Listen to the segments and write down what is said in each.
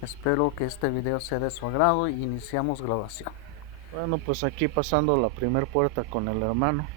Espero que este video sea de su agrado y iniciamos grabación. Bueno, pues aquí pasando la primera puerta con el hermano.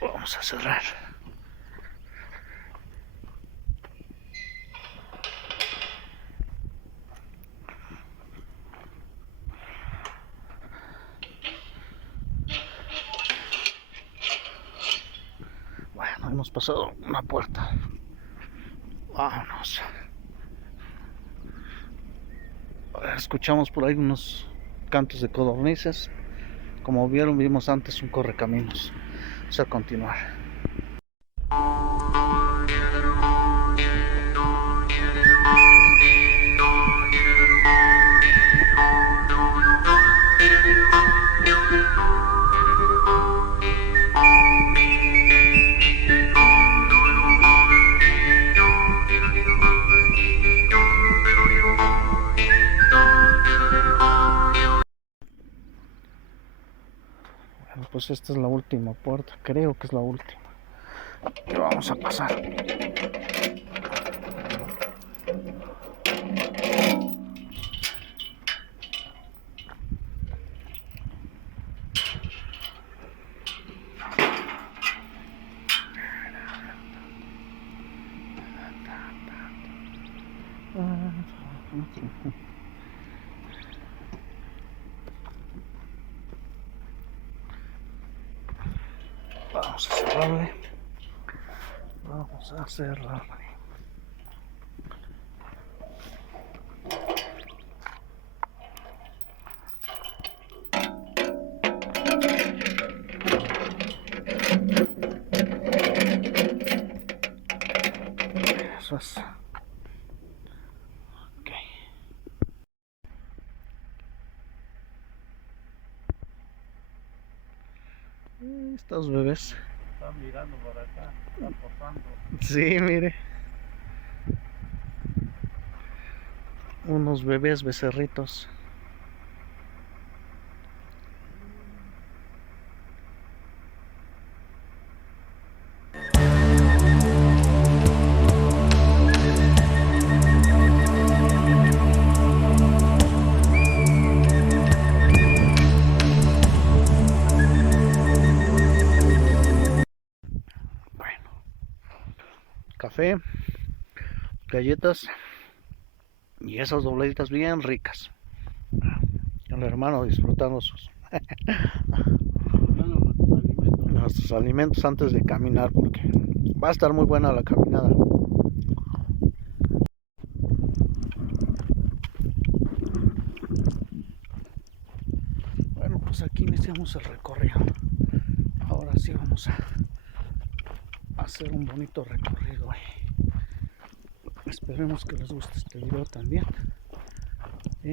Vamos a cerrar. Bueno, hemos pasado una puerta. Vámonos. Escuchamos por ahí unos cantos de codornices. Como vimos antes un correcaminos. Vamos a continuar. Bueno, pues esta es la última puerta. Creo que es la última. Y vamos a pasar. Vamos a cerrarle. Vamos a cerrarle. Eso es. Ok. Estos bebés. Está mirando por acá, está posando. Sí, mire. Unos bebés becerritos. Bueno, café, galletas y esas dobleditas bien ricas. El hermano disfrutando nuestros alimentos antes de caminar, porque va a estar muy buena la caminada. Bueno, pues aquí iniciamos el recorrido. Ahora sí vamos a hacer un bonito recorrido. Esperemos que les guste este video también. Y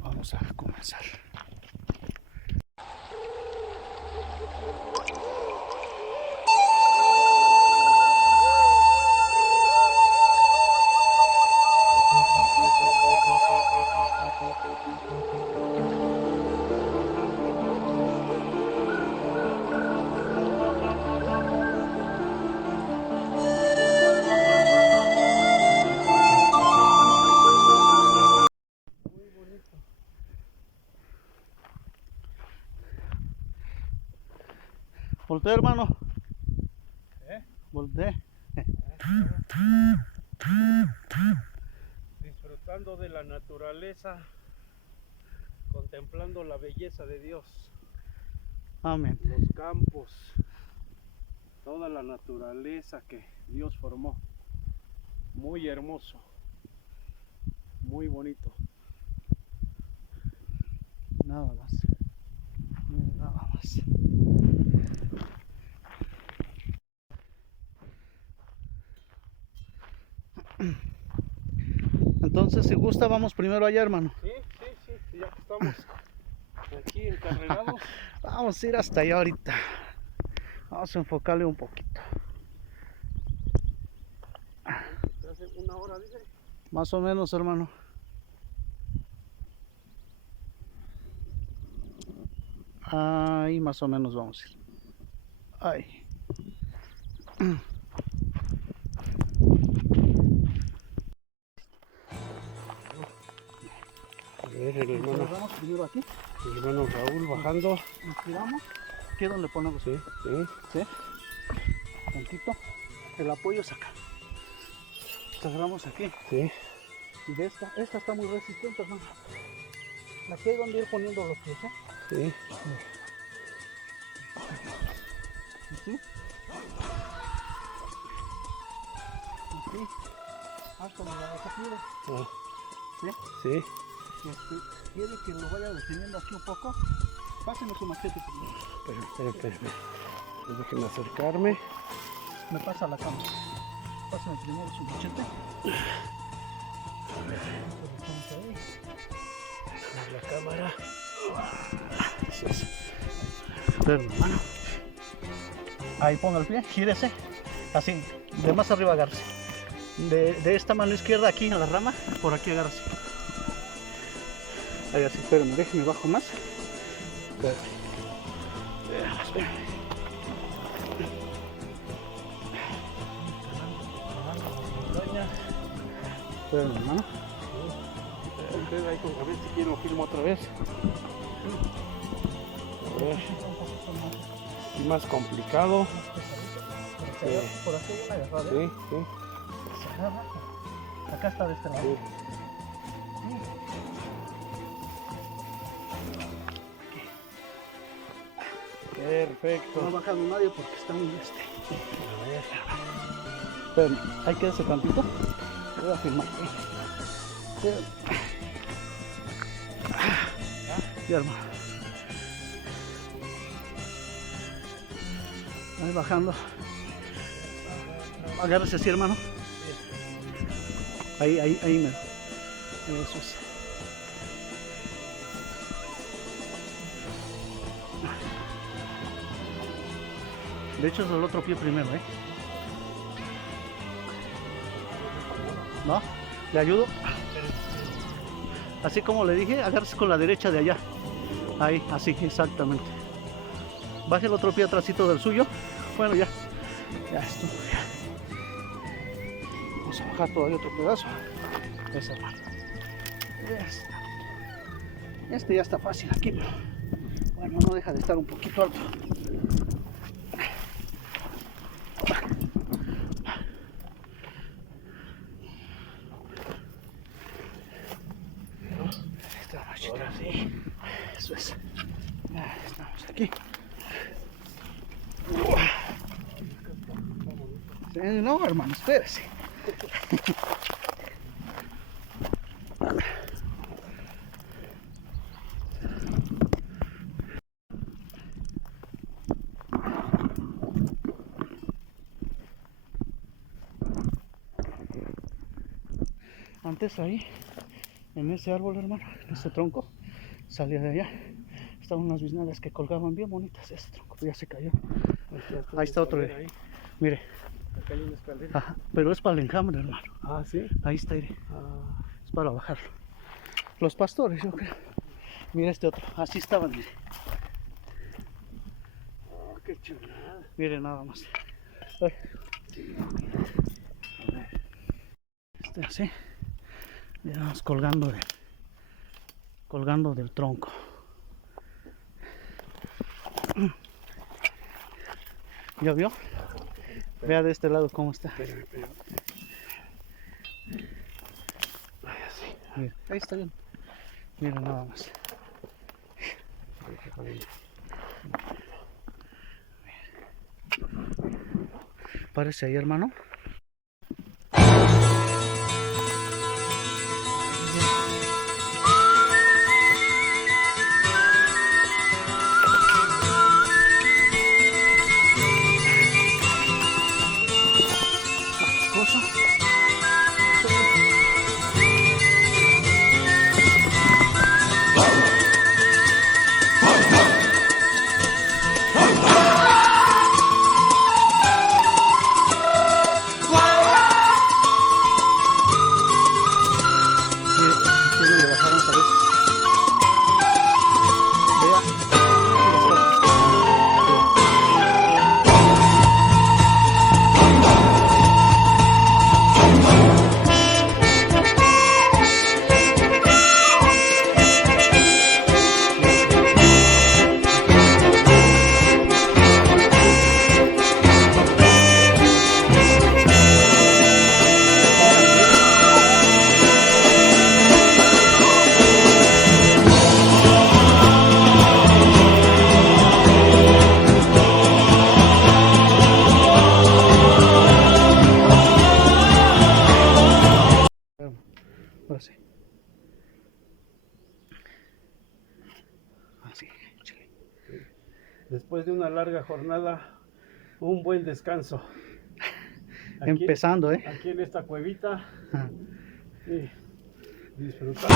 vamos a comenzar. Voltea, hermano. Voltea. Disfrutando de la naturaleza, contemplando la belleza de Dios, Amén. los campos, toda la naturaleza que Dios formó. Muy hermoso, muy bonito. Nada más. Nada más. Entonces, si gusta, vamos primero allá, hermano. Sí, ya que estamos aquí encarregados. Vamos a ir hasta allá ahorita. Vamos a enfocarle un poquito. Hace una hora, dice. Más o menos, hermano. Ahí más o menos vamos a ir. Ahí. A ver, el hermano, Vamos primero aquí. el hermano Raúl bajando. Nos tiramos. ¿Qué es donde ponemos? Sí, sí. ¿Sí? Tantito. El apoyo es acá. Agarramos aquí. Sí. Y de esta está muy resistente, hermano. Aquí hay donde ir poniendo los pies, ¿eh? Sí. ¿Sí? Aquí. Hasta la baja piedra. Ah, ¿Sí? sí. ¿Quiere que lo vaya deteniendo aquí un poco? Pásenme su machete primero. Espera. Déjenme acercarme. Me pasa la cámara. Pásenme primero su machete. La cámara. Esperen, hermano. Ahí ponga el pie, gírese. Así, de más arriba agárrese. De esta mano izquierda aquí en la rama, por aquí agárrese. Ahí así, espérenme, déjenme bajo más. Espérenme. Espérenme, hermano. A ver si quiero filmo otra vez. A ver. Y más complicado. Por aquí hay una agarrada. Sí, sí. Se agarra. Acá está de este lado. Sí. Perfecto. No ha bajado nadie porque está muy este. A ver. Espérenme, ahí quédese tantito. Voy a filmar. Ya, hermano. Ahí bajando. Agárrese así, hermano. Ahí, mero. Eso es. De hecho es el otro pie primero, ¿eh? ¿No? ¿Le ayudo? Así como le dije, agárrese con la derecha de allá. Ahí, así, exactamente. Baje el otro pie atrásito del suyo. Bueno, ya. Ya estuvo, ya. Vamos a bajar todavía otro pedazo. Esa, hermano. Este ya está fácil aquí, pero bueno, no deja de estar un poquito alto. Ahora sí. Eso es. Ya estamos aquí. Sí, no, hermano, espérese. Antes ahí, en ese árbol, hermano, en ese tronco, salía de allá. Estaban unas biznagas que colgaban bien bonitas. Ese tronco ya se cayó. Ahí está otro. Mire. Acá hay una escalera. Ajá, pero es para el enjambre, hermano. Ah, sí. Ahí está, mire. Ah, Es para bajarlo. Los pastores, yo creo. Mira este otro. Así estaban, mire. oh, qué chulada. Mire nada más. Ay. Este así. Ya vamos colgando del tronco. ¿Ya vio? Vea de este lado cómo está. Espérame. Ay, así. Mira, ahí está bien. Mira nada más. Parece ahí, hermano. Después de una larga jornada, un buen descanso. Empezando, Aquí en esta cuevita. Ajá. Y disfrutar.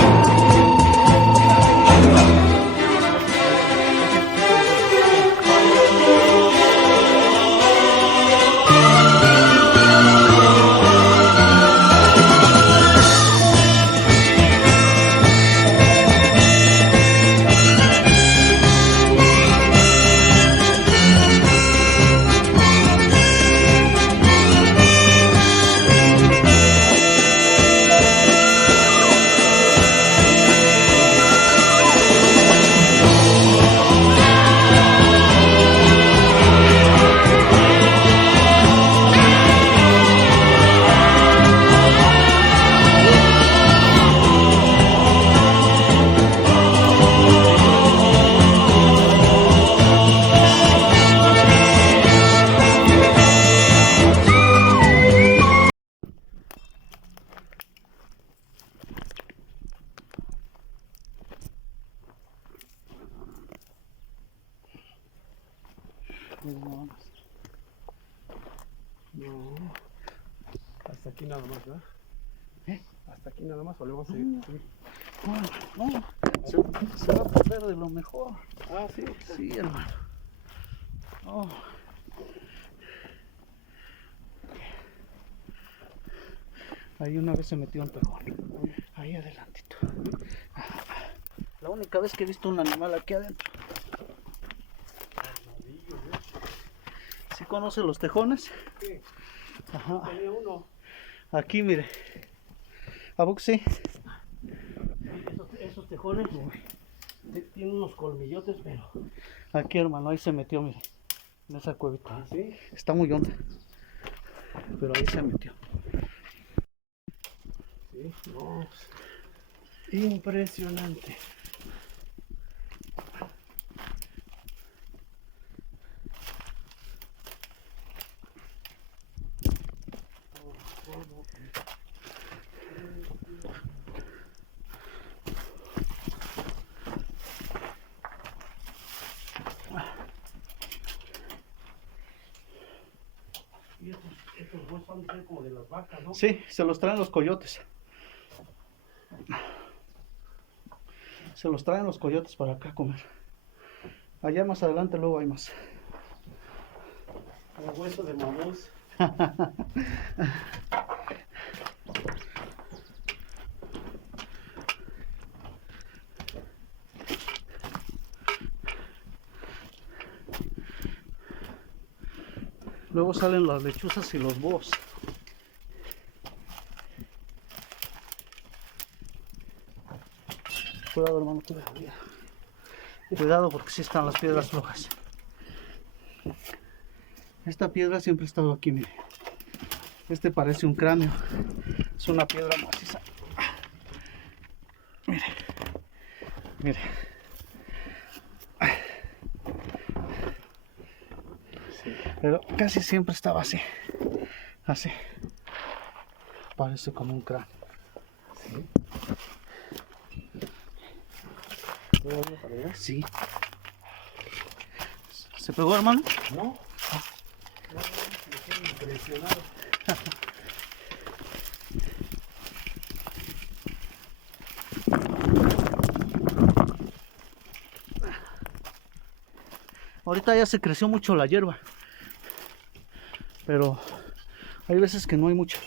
No, hasta aquí nada más, ¿verdad? Hasta aquí nada más, volvemos a seguir. No, se va a perder de lo mejor. Ah, sí. Sí, hermano. Oh. Ahí una vez se metió un tejón. Ahí adelantito. La única vez que he visto un animal aquí adentro. ¿Sí conoce los tejones? Sí. Ajá. Tenía uno. Aquí, mire. ¿A poco sí? Esos tejones tienen unos colmillotes, pero... Aquí, hermano, ahí se metió, mire. En esa cuevita. ¿Ah, sí? Está muy honda. Pero ahí se metió. Sí, no. Impresionante. Y estos huesos van a ser como de las vacas, ¿no? Sí, se los traen los coyotes. Se los traen los coyotes para acá a comer. Allá más adelante luego hay más. Un hueso de mamús. Luego salen las lechuzas y los búhos. Cuidado, hermano, cuidado. Cuidado porque sí están las piedras flojas. Esta piedra siempre ha estado aquí, mire. Este parece un cráneo. Es una piedra maciza. Mire. Mire. Pero casi siempre estaba así. Así. Parece como un cráneo. Sí. ¿Todavía para allá? Sí. ¿Se pegó, hermano? No. No, me estoy impresionado. Ahorita ya se creció mucho la hierba. Pero hay veces que no hay mucho.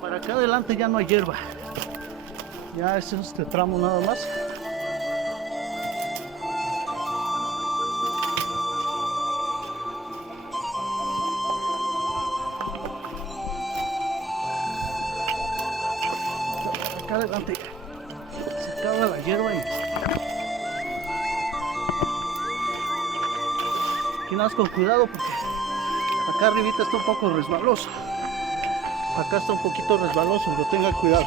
Para acá adelante ya no hay hierba. Ya es este tramo nada más. Acá adelante se acaba la hierba y aquí nada más con cuidado porque acá arribita está un poco resbaloso. Acá está un poquito resbaloso, pero tenga cuidado.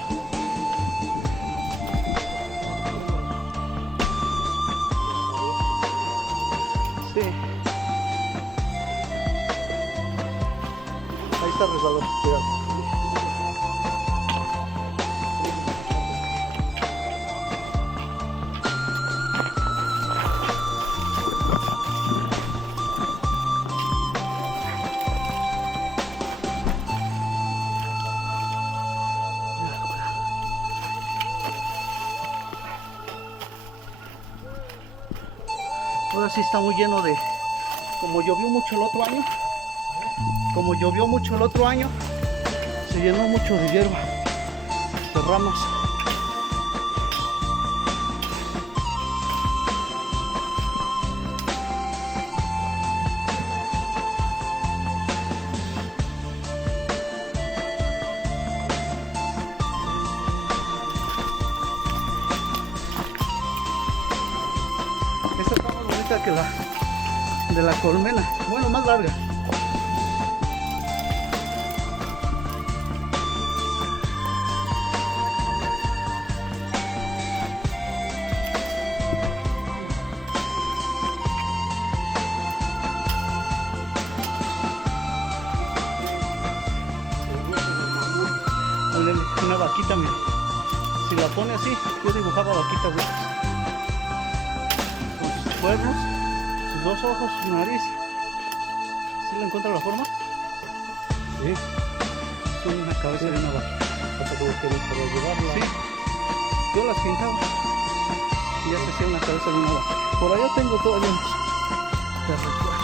Gracias, Álvaro. Cuidado. Ahora sí está muy lleno de... Como llovió mucho el otro año. Como llovió mucho el otro año, se llenó mucho de hierba, de ramas. Esta está más bonita que la de la colmena, bueno, más larga. Una vaquita, mira. Si la pone así, yo dibujaba vaquitas de esas. Con sus cuernos, sus dos ojos, su nariz. ¿Sí le encuentra la forma? Sí. Son una cabeza de una vaquita. Hasta como que para llevarla. Sí. Yo las pintaba. Y ya se hacía una cabeza de una vaquita. Por allá tengo todavía unos. Te recuerdo.